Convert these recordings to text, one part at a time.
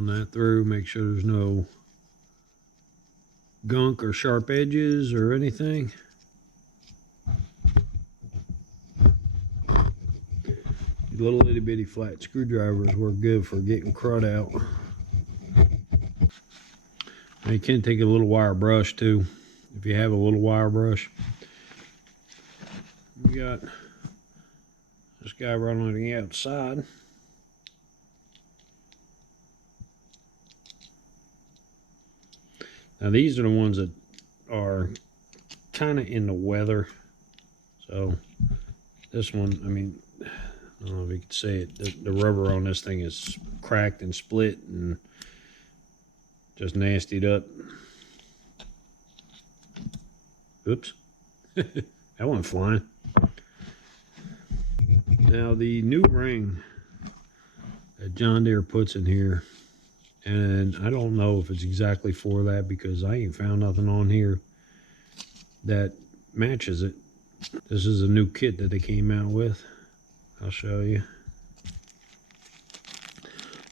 Run that through, make sure there's no gunk or sharp edges or anything. Little itty bitty flat screwdrivers work good for getting crud out. Now you can take a little wire brush too, if you have a little wire brush. We got this guy running on the outside. Now these are the ones that are kind of in the weather. So this one, I mean, I don't know if you can see it. The rubber on this thing is cracked and split and just nastied up. Oops. That went flying. Now the new ring that John Deere puts in here, and I don't know if it's exactly for that because I ain't found nothing on here that matches it. This is a new kit that they came out with. I'll show you.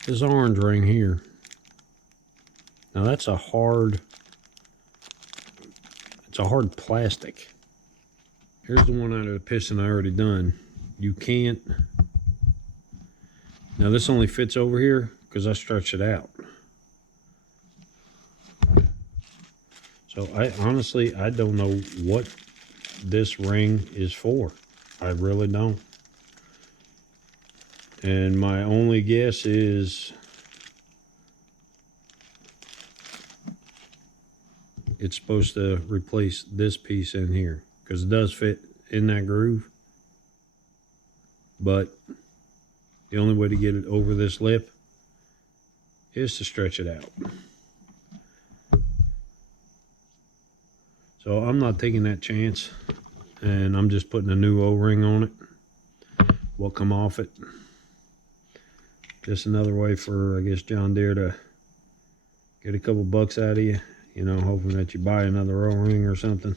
This orange ring here. Now that's a hard, it's a hard plastic. Here's the one out of the piston I already done. You can't, now this only fits over here because I stretched it out. So I honestly, I don't know what this ring is for. I really don't. And my only guess is it's supposed to replace this piece in here because it does fit in that groove. But the only way to get it over this lip is to stretch it out. So I'm not taking that chance, and I'm just putting a new O-ring on it. What come off it. Just another way for, I guess, John Deere to get a couple bucks out of you. You know, hoping that you buy another O-ring or something.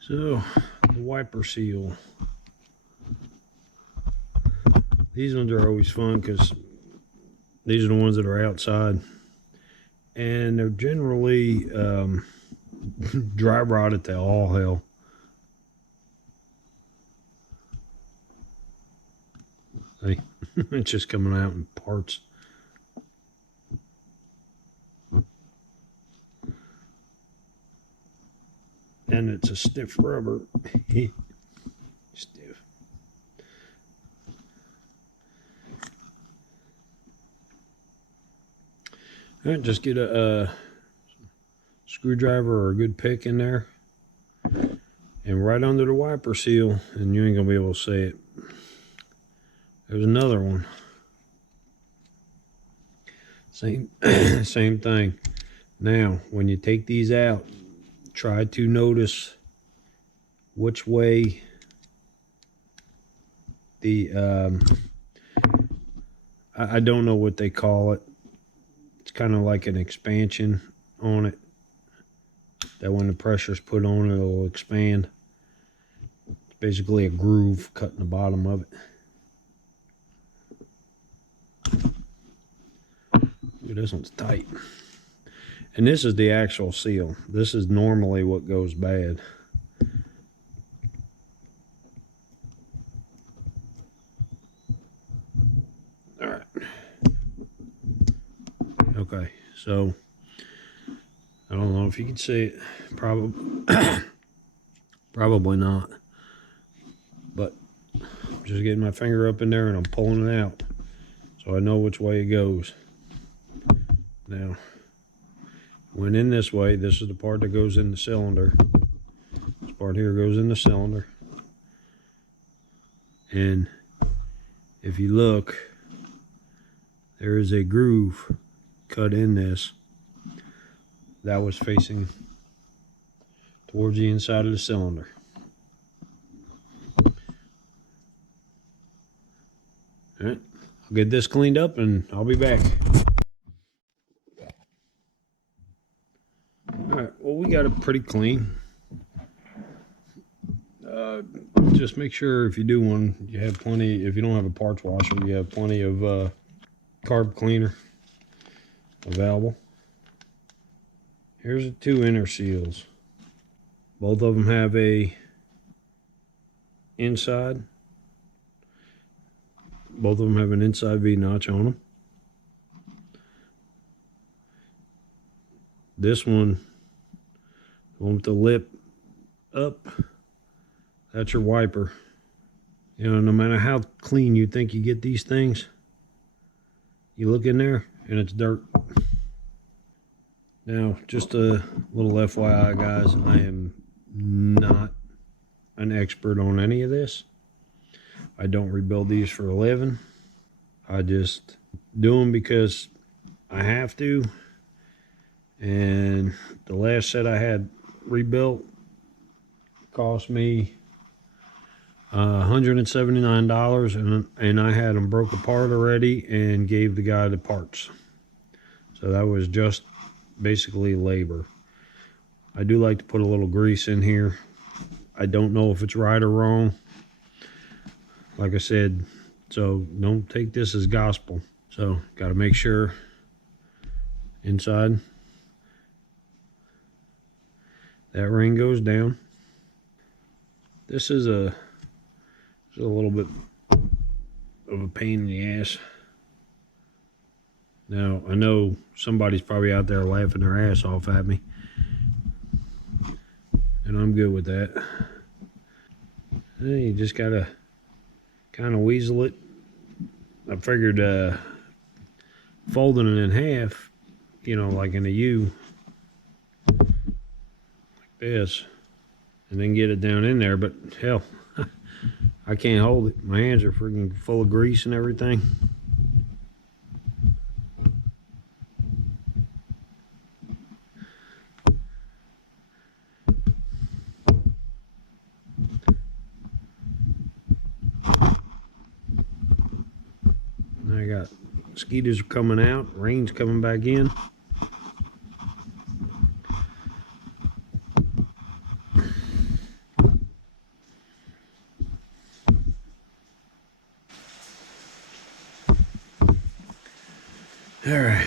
So, the wiper seal. These ones are always fun because these are the ones that are outside. And they're generally dry rotted to all hell. Hey, it's just coming out in parts. And it's a stiff rubber. Stiff. All right, just get a screwdriver or a good pick in there. And right under the wiper seal, and you ain't gonna be able to see it. There's another one. Same thing. Now, when you take these out, try to notice which way the I don't know what they call it. It's kind of like an expansion on it. That when the pressure's put on it, it'll expand. It's basically a groove cut in the bottom of it. This one's tight. And this is the actual seal. This is normally what goes bad. All right. Okay, so I don't know if you can see it. Probably not. But I'm just getting my finger up in there and I'm pulling it out so I know which way it goes. Now, when in this way, this is the part that goes in the cylinder. This part here goes in the cylinder. And if you look, there is a groove cut in this that was facing towards the inside of the cylinder. All right, I'll get this cleaned up and I'll be back. All right, well, we got it pretty clean. Just make sure if you do one, you have plenty. If you don't have a parts washer, you have plenty of carb cleaner available. Here's the two inner seals. Both of them have a inside. Both of them have an inside V-notch on them. This one, the one with the lip up, that's your wiper. You know, no matter how clean you think you get these things, you look in there and it's dirt. Now, just a little FYI, guys, I am not an expert on any of this. I don't rebuild these for a living. I just do them because I have to. And the last set I had rebuilt cost me $179, and I had them broke apart already and gave the guy the parts. So that was just basically labor. I do like to put a little grease in here. I don't know if it's right or wrong. Like I said, so don't take this as gospel. So got to make sure inside that ring goes down. This is a little bit of a pain in the ass. Now, I know somebody's probably out there laughing their ass off at me, and I'm good with that. You just gotta kind of weasel it. I figured folding it in half, you know, like in a U, like this, and then get it down in there, but hell, I can't hold it. My hands are freaking full of grease and everything. I got mosquitoes coming out, rain's coming back in. All right,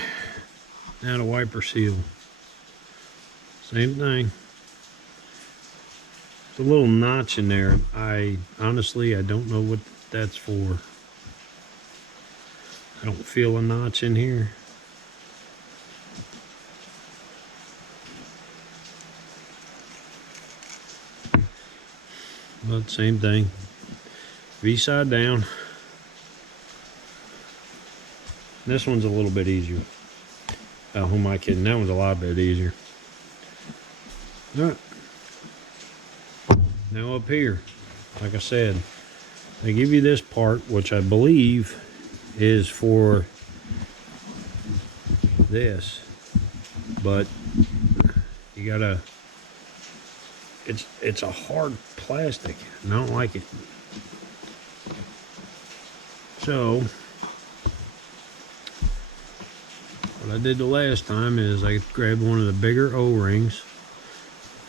now the wiper seal. Same thing. There's a little notch in there. Honestly, I don't know what that's for. I don't feel a notch in here. But same thing. V side down. This one's a little bit easier. Who am I kidding? That one's a lot bit easier. All right. Now up here, like I said, they give you this part, which I believe is for this, but you gotta, it's a hard plastic and I don't like it. So what I did the last time is I grabbed one of the bigger O-rings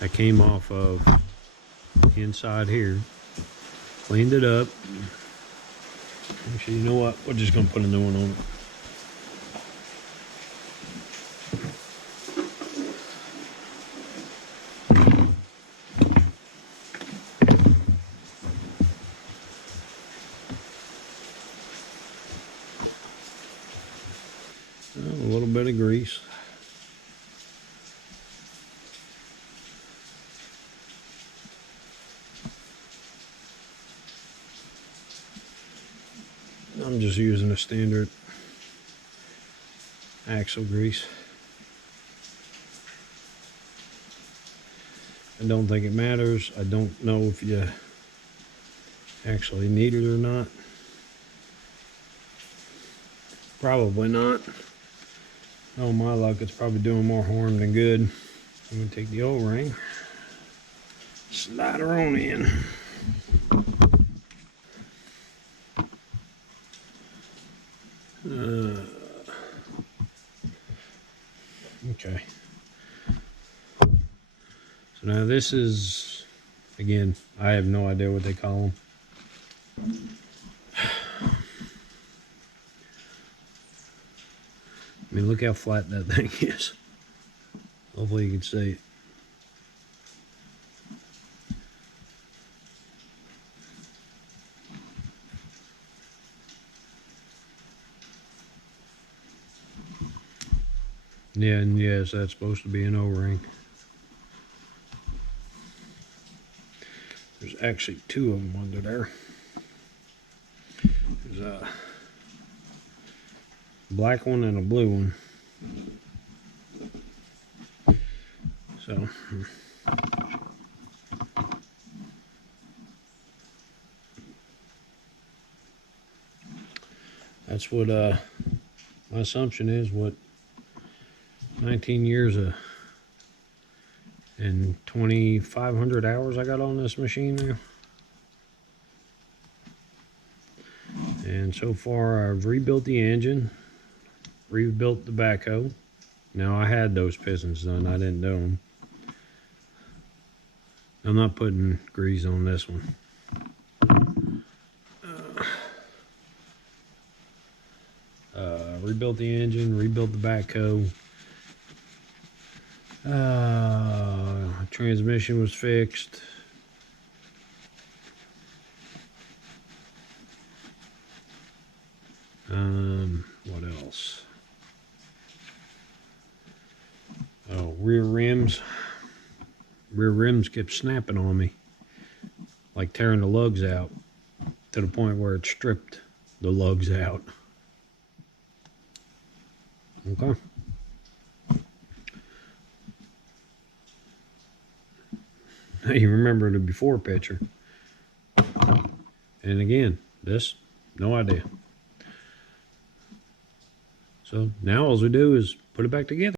that came off of the inside here, cleaned it up. Actually, you know what? We're just gonna put a new one on it. A little bit of grease. I'm just using a standard axle grease. I don't think it matters. I don't know if you actually need it or not. Probably not. Oh, my luck, it's probably doing more harm than good. I'm gonna take the O-ring, slide her on in. Okay. So now this is Again, I have no idea what they call them. I mean, look how flat that thing is. Hopefully you can see it. Yeah, and yes, that's supposed to be an O-ring. There's actually two of them under there. There's a black one and a blue one. So, that's what my assumption is. What 19 years and 2,500 hours I got on this machine now. And so far I've rebuilt the engine, rebuilt the backhoe. Now I had those pistons done, I didn't do them. I'm not putting grease on this one. Rebuilt the engine, rebuilt the backhoe. Transmission was fixed. What else? Oh, rear rims. Rear rims kept snapping on me, like tearing the lugs out, to the point where it stripped the lugs out. Okay. Now you remember the before picture. And again, this, no idea. So now all we do is put it back together.